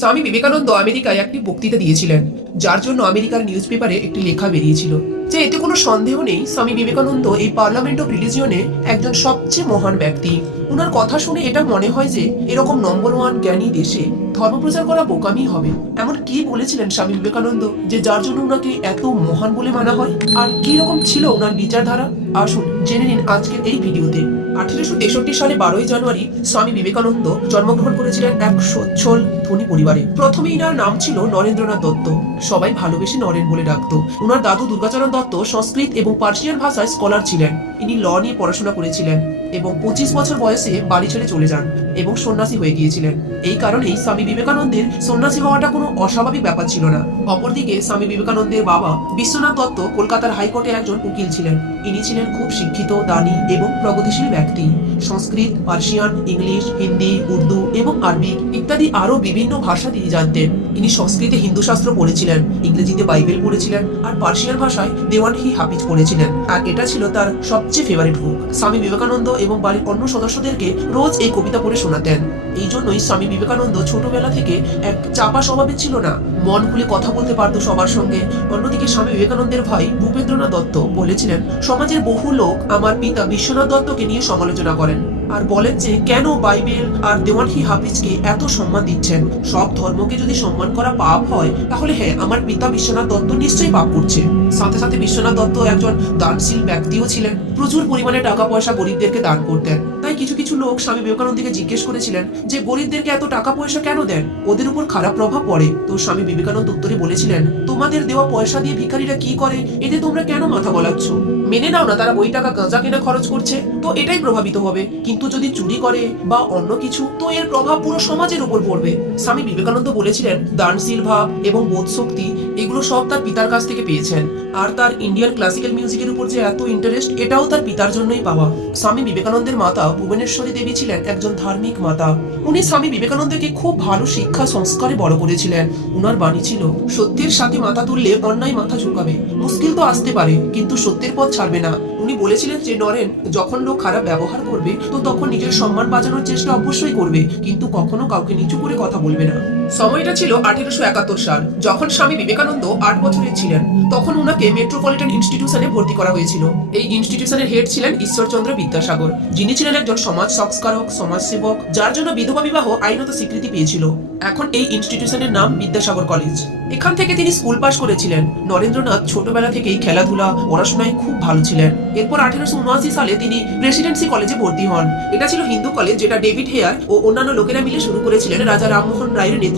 স্বামী বিবেকানন্দ আমেরিকায় একটি বক্তৃতা দিয়েছিলেন, যার জন্য আমেরিকার নিউজ পেপারে একটি লেখা বেরিয়েছিল। যে এতে কোনো সন্দেহ নেই, স্বামী বিবেকানন্দ এই পার্লামেন্ট অফ রিলিজিয়নে একজন সবচেয়ে মহান ব্যক্তি। ওনার কথা শুনে এটা মনে হয় যে এরকম নম্বর ওয়ান জ্ঞানী দেশে ধর্মপ্রচার করা বোকামি হবে। এমন কি বলেছিলেন স্বামী বিবেকানন্দ যে যার জন্য ওনাকে এত মহান বলে মানা হয়? আর কি রকম ছিল ওনার বিচারধারা? আসুন জেনে নিন আজকের এই ভিডিওতে। আঠেরোশো তেষট্টি সালে বারোই জানুয়ারি স্বামী বিবেকানন্দ জন্মগ্রহণ করেছিলেন এক সচ্ছল ধনী পরিবারে। প্রথমে ইনার নাম ছিল নরেন্দ্রনাথ দত্ত। সবাই ভালোবেসে নরেন বলে ডাকতো। ওনার দাদু দুর্গাচরণ দত্ত সংস্কৃত এবং পার্সিয়ান ভাষায় স্কলার ছিলেন। ইনি ল নিয়ে পড়াশোনা করেছিলেন এবং পঁচিশ বছর বয়সে বাড়ি ছেড়ে চলে যান এবং সন্ন্যাসী হয়ে গিয়েছিলেন। এই কারণেই স্বামী বিবেকানন্দের সন্ন্যাসী হওয়াটা কোনো অস্বাভাবিক ব্যাপার ছিল না। অপরদিকে স্বামী বিবেকানন্দের বাবা বিশ্বনাথ দত্ত কলকাতার হাইকোর্টে একজন উকিল ছিলেন। ইনি ছিলেন খুব শিক্ষিত দানি এবং প্রগতিশীল ব্যক্তি। সংস্কৃত, পার্সিয়ান, ইংলিশ, হিন্দি, উর্দু এবং আরবি ইত্যাদি আরও বিভিন্ন ভাষা তিনি জানতেন। ইনি সংস্কৃতে হিন্দু শাস্ত্র পড়েছিলেন, ইংরেজিতে বাইবেল পড়েছিলেন, আর পার্সিয়ান ভাষায় দেওয়ান হি হাফিজ পড়েছিলেন। আর এটা ছিল তার সবচেয়ে ফেভারিট বুক স্বামী বিবেকানন্দ এবং বাড়ির অন্য সদস্যদেরকে রোজ এই কবিতা পড়ে শোনাতেন। এই জন্যই স্বামী বিবেকানন্দ ছোটবেলা থেকে এক চাপা স্বভাবের ছিল না। মন খুলে কথা বলতে পারতো সবার সঙ্গে। অন্যদিকে স্বামী বিবেকানন্দের ভাই ভূপেন্দ্রনাথ দত্ত বলেছিলেন, সমাজের বহু লোক আমার পিতা বিশ্বনাথ দত্তকে নিয়ে সমালোচনা করেন। আর বলেন যে কেন বাইবেল আর দেওয়ানহি হাফিজকে এত সম্মান দিচ্ছেন? সব ধর্মকে যদি সম্মান করা পাপ হয়, তাহলে হ্যাঁ আমার পিতা বিশ্বনাথ দত্ত নিশ্চয়ই পাপ করছে। সাথে সাথে বিশ্বনাথ দত্ত একজন দানশীল ব্যক্তিও ছিলেন। প্রচুর পরিমাণে টাকা পয়সা গরিবদেরকে দান করতেন। তাই কিছু কিছু লোক স্বামী বিবেকানন্দকে জিজ্ঞেস করেছিলেন যে, গরিবদেরকে এত টাকা পয়সা কেন দেন? ওদের উপর খারাপ প্রভাব পড়ে। তো স্বামী বিবেকানন্দ উত্তরে বলেছিলেন, তোমাদের দেওয়া পয়সা দিয়ে ভিখারিরা কি করে? এতে তোমরা কেন মাথা গলাচ্ছ? মেনে নাও না তারা ওই টাকা গাঁজা কেনা খরচ করছে, তো এটাই প্রভাবিত হবে। কিন্তু যদি চুরি করে বা অন্য কিছু, তো এর প্রভাব পুরো সমাজের উপর পড়বে। স্বামী বিবেকানন্দ বলেছিলেন, দানশীল ভাব এবং বোধ শক্তি এগুলো সব তার পিতার কাছ থেকে পেয়েছেন। আর তার ইন্ডিয়ান ক্লাসিক্যাল মিউজিকের উপর যে এত ইন্টারেস্ট এটাও তার পিতার জন্যই পাওয়া। স্বামী বিবেকানন্দের মাতা ভুবনেশ্বরী দেবী ছিলেন একজন ধার্মিক মাতা। উনি স্বামী বিবেকানন্দকে খুব ভালো শিক্ষা সংস্কারে বড় করেছিলেন। উনার বাণী ছিল, সত্যের সাথে মাথা তুললে অন্যায় মাথা ঝুঁকাবে। মুশকিল তো আসতে পারে, কিন্তু সত্যের পথ ছাড়বে না। উনি বলেছিলেন যে, নরেন, যখন লোক খারাপ ব্যবহার করবে, তো তখন নিজের সম্মান বাঁচানোর চেষ্টা অবশ্যই করবে, কিন্তু কখনো কাউকে নিচু করে কথা বলবে না। সময়টা ছিল আঠেরোশো একাত্তর সাল। যখন স্বামী বিবেকানন্দ আট বছরের ছিলেন, তখন উনাকে মেট্রোপলিটন ইনস্টিটিউশনে ভর্তি করা হয়েছিল। এই ইনস্টিটিউশনের হেড ছিলেন ঈশ্বরচন্দ্র বিদ্যাসাগর, যিনি ছিলেন একজন সমাজ সংস্কারক, সমাজসেবক, যার জন্য বিধবা বিবাহ আইনত স্বীকৃতি পেয়েছিল। এখন এই ইনস্টিটিউশনের নাম বিদ্যাসাগর কলেজ এখান থেকে তিনি স্কুল পাশ করেছিলেন। নরেন্দ্রনাথ ছোটবেলা থেকেই খেলাধুলা, পড়াশোনায় খুব ভালো ছিলেন। এরপর আঠেরোশো উনআশি সালে তিনি প্রেসিডেন্সি কলেজে ভর্তি হন। এটা ছিল হিন্দু কলেজ যেটা ডেভিড হেয়ার ও অন্যান্য লোকেরা মিলে শুরু করেছিলেন রাজা রামমোহন রায়ের নেতৃত্বে।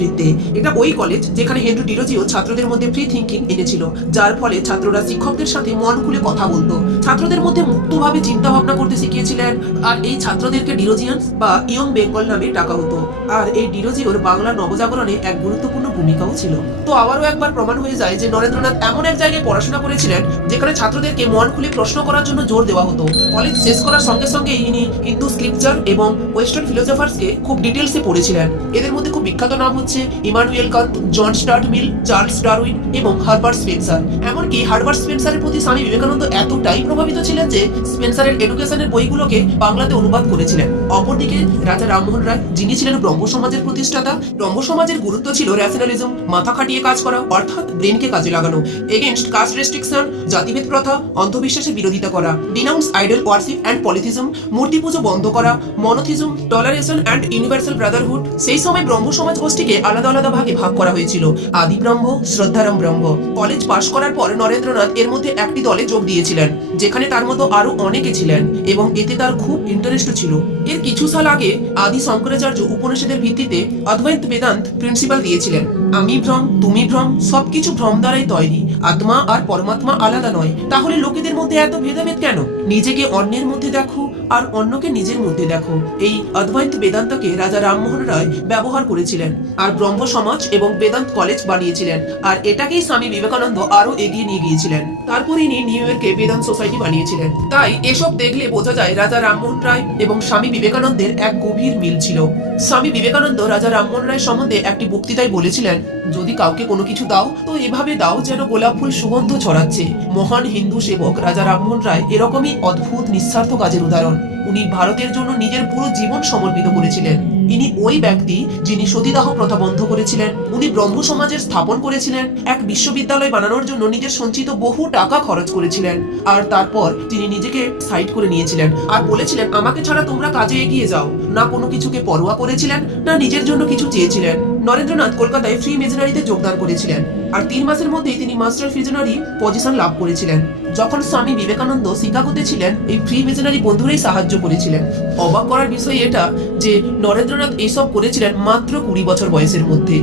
এটা ওই কলেজ যেখানে হেনরি ডিরোজিও ছাত্রদের মধ্যে ফ্রি থিঙ্কিং এনেছিল, যার ফলে ছাত্ররা শিক্ষকদের সাথে মন খুলে কথা বলতো। ছাত্রদের মধ্যে মুক্তভাবে চিন্তা ভাবনা করতে শিখিয়েছিলেন, আর এই ছাত্রদেরকে ডিরোজিয়ান্স বা ইয়ং বেঙ্গল নামে ডাকা হতো। আর এই ডিরোজিওর বাংলা নবজাগরণে এক গুরুত্বপূর্ণ ভূমিকাও ছিল। তো আবারও একবার প্রমাণ হয়ে যায় যে নরেন্দ্রনাথ এমন এক জায়গায় পড়াশোনা করেছিলেন, যেখানে ছাত্রদেরকে মন খুলে প্রশ্ন করার জন্য জোর দেওয়া হতো। কলেজ শেষ করার সঙ্গে সঙ্গে ইনি হিন্দু স্ক্রিপচার এবং ওয়েস্টার্ন ফিলোসফার্সকে খুব ডিটেলসে পড়েছিলেন। এদের মধ্যে খুব বিখ্যাত নাম হচ্ছে Immanuel Kant John Stuart Mill Charles Darwin এবং হারবার্ট স্পেন্সার। এমনকি হারবার্ট স্পেন্সারের প্রতি স্বামী বিবেকানন্দ এতটাই প্রভাবিত ছিলেন যে স্পেন্সারের এডুকেশনের বইগুলোকে বাংলাতে অনুবাদ করেছিলেন। অপরদিকে রাজা রামমোহন রায়, যিনি ছিলেন ব্রহ্ম সমাজের প্রতিষ্ঠাতা ব্রহ্ম সমাজের গুরুত্ব ছিল র্যাশনালিজম মাথা খাটিয়ে কাজ করা, অর্থাৎ ব্রেনকে কাজে লাগানো এগেনস্ট কাস্ট রেস্ট্রিকশন জাতিভেদ প্রথা, অন্ধবিশ্বাসের বিরোধিতা করা denounce idol worship and polytheism মূর্তি পুজো বন্ধ করা monotheism toleration and universal brotherhood সেই সময় ব্রহ্ম সমাজ গোষ্ঠীকে আলাদা আলাদা ভাগে ভাগ করা হয়েছিল। আদি ব্রহ্ম, শ্রদ্ধারাম ব্রহ্ম। কলেজ পাশ করার পর নরেন্দ্রনাথ এর মধ্যে একটি দলে যোগ দিয়েছিলেন, যেখানে তার মতো আরও অনেকে ছিলেন এবং এতে তার খুব ইন্টারেস্ট ছিল। এর কিছু সাল আগে আদি শঙ্করাচার্য উপনিষদের ভিত্তিতে অদ্বৈত বেদান্ত প্রিন্সিপাল দিয়েছিলেন। আমি ভ্রম, তুমি ভ্রম, সবকিছু ভ্রম দ্বারাই তৈরি। আত্মা আর পরমাত্মা আলাদা নয়। তাহলে লোকেদের মধ্যে এত ভেদাভেদ কেন? নিজেকে অন্যের মধ্যে দেখো আর অন্যকে নিজের মধ্যে দেখো। এই অদ্বৈত বেদান্তকে রাজা রামমোহন রায় ব্যবহার করেছিলেন আর ব্রহ্ম সমাজ এবং বেদান্ত কলেজ বানিয়েছিলেন। আর এটাকেই স্বামী বিবেকানন্দ আরও এগিয়ে নিয়ে গিয়েছিলেন। তারপর ইনি নিউ ইয়র্কে বেদান্ত সোসাইটি বানিয়েছিলেন। তাই এসব দেখলে বোঝা যায় রাজা রামমোহন রায় এবং স্বামী বিবেকানন্দের এক গভীর মিল ছিল। স্বামী বিবেকানন্দ রাজা রামমোহন রায় সম্বন্ধে একটি বক্তৃতায় বলেছিলেন যদি কাউকে কোনো কিছু দাও, তো এভাবে দাও যেন গোলাপ ফুল সুগন্ধ ছড়াচ্ছে। মহান হিন্দু সেবক রাজা রামমোহন রায় এরকমই অদ্ভুত, নিঃস্বার্থ কাজের উদাহরণ। উনি ভারতের জন্য নিজের পুরো জীবন সমর্পিত করেছিলেন। ইনি ওই ব্যক্তি যিনি সতীদাহ প্রথা বন্ধ করেছিলেন। উনি ব্রহ্ম সমাজের স্থাপন করেছিলেন, এক বিশ্ববিদ্যালয় বানানোর জন্য নিজের সঞ্চিত বহু টাকা খরচ করেছিলেন। আর তারপর তিনি নিজেকে সাইড করে নিয়েছিলেন আর বলেছিলেন, আমাকে ছাড়া তোমরা কাজে এগিয়ে যাও। না কোনো কিছুকে পরোয়া করেছিলেন, না নিজের জন্য কিছু চেয়েছিলেন। নরেন্দ্রনাথ কলকাতায় ফ্রি মেজনারিতে যোগদান করেছিলেন। আর তিন মাসের মধ্যেই তিনি মাস্টার ফিজনারি পজিশন লাভ করেছিলেন। যখন স্বামী বিবেকানন্দ শিকাগোতে ছিলেন, এই ফ্রি মিশনারি বন্ধুরাই সাহায্য করেছিলেন। অবাক করার বিষয় এটা যে নরেন্দ্রনাথ এইসব করেছিলেন মাত্র কুড়ি বছর বয়সের মধ্যে।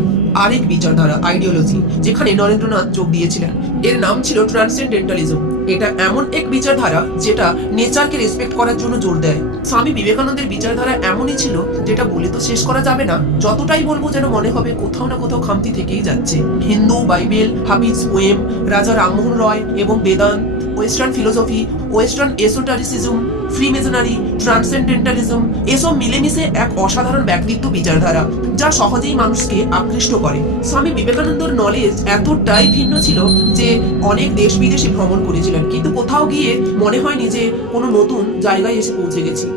আরেক বিচারধারা আইডিওলজি যেখানে নরেন্দ্রনাথ যোগ দিয়েছিলেন। এর নাম ছিল ট্রান্সেন্ডেন্টালিজম এটা এমন এক বিচারধারা যেটা নেচারকে রেসপেক্ট করার জন্য জোর দেয়। স্বামী বিবেকানন্দের বিচারধারা এমনই ছিল যেটা বলে তো শেষ করা যাবে না। যতটাই বলব যেন মনে হবে কোথাও না কোথাও খামতি থেকেই যাচ্ছে। হিন্দু, বাইবেল, হাফিজ, পোয়েম, রাজা রামমোহন রয় এবং Vedanta western philosophy western esotericism freemasonry transcendentalism এসব মিলেমিশে এক অসাধারণ ব্যক্তিত্ব বিচারধারা, যা সহজেই মানুষকে আকৃষ্ট করে। স্বামী বিবেকানন্দর নলেজ এতটাই ভিন্ন ছিল যে অনেক দেশ বিদেশে ভ্রমণ করেছিলেন, কিন্তু কোথাও গিয়ে মনে হয়নি যে কোনো নতুন জায়গায় এসে পৌঁছে গেছি।